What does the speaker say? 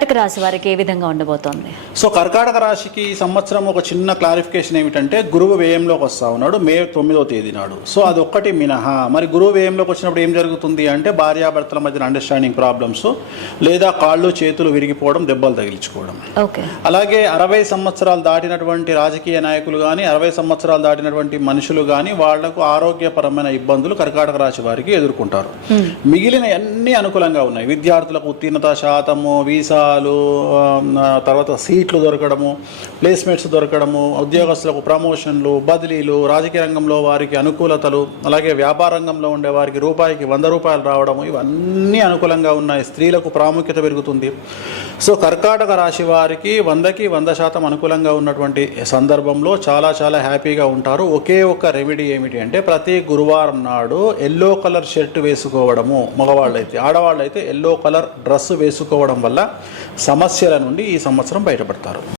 కర్కాటక రాశి వారికి ఏ విధంగా ఉండబోతోంది? సో కర్కాటక రాశికి ఈ సంవత్సరం ఒక చిన్న క్లారిఫికేషన్ ఏమిటంటే గురువు వ్యయంలోకి వస్తా ఉన్నాడు మే 9వ తేదీ నాడు. సో అదొక్కటి మినహా. మరి గురువు వ్యయంలోకి వచ్చినప్పుడు ఏం జరుగుతుంది అంటే భార్యాభర్తల మధ్యన అండర్స్టాండింగ్ ప్రాబ్లమ్స్, లేదా కాళ్ళు చేతులు విరిగిపోవడం, దెబ్బలు తగిలించుకోవడం. అలాగే 60 సంవత్సరాలు దాటినటువంటి రాజకీయ నాయకులు కానీ 60 సంవత్సరాలు దాటినటువంటి మనుషులు కానీ వాళ్లకు ఆరోగ్యపరమైన ఇబ్బందులు కర్కాటక రాశి వారికి ఎదుర్కొంటారు. మిగిలిన అన్ని అనుకూలంగా ఉన్నాయి. విద్యార్థులకు ఉత్తీర్ణత శాతము, వీసా, తర్వాత సీట్లు దొరకడము, ప్లేస్మెంట్స్ దొరకడము, ఉద్యోగస్తులకు ప్రమోషన్లు, బదిలీలు, రాజకీయ రంగంలో వారికి అనుకూలతలు, అలాగే వ్యాపార రంగంలో ఉండే వారికి రూపాయికి 100 రూపాయలు రావడము, ఇవన్నీ అనుకూలంగా ఉన్నాయి. స్త్రీలకు ప్రాముఖ్యత పెరుగుతుంది. సో కర్కాటక రాశి వారికి 100కి 100% అనుకూలంగా ఉన్నటువంటి సందర్భంలో చాలా చాలా హ్యాపీగా ఉంటారు. ఒకే ఒక్క రెమెడీ ఏమిటి అంటే ప్రతి గురువారం నాడు ఎల్లో కలర్ షర్ట్ వేసుకోవడము మగవాళ్ళైతే, ఆడవాళ్ళైతే ఎల్లో కలర్ డ్రెస్ వేసుకోవడం వల్ల సమస్యల నుండి ఈ సంవత్సరం బయటపడతారు.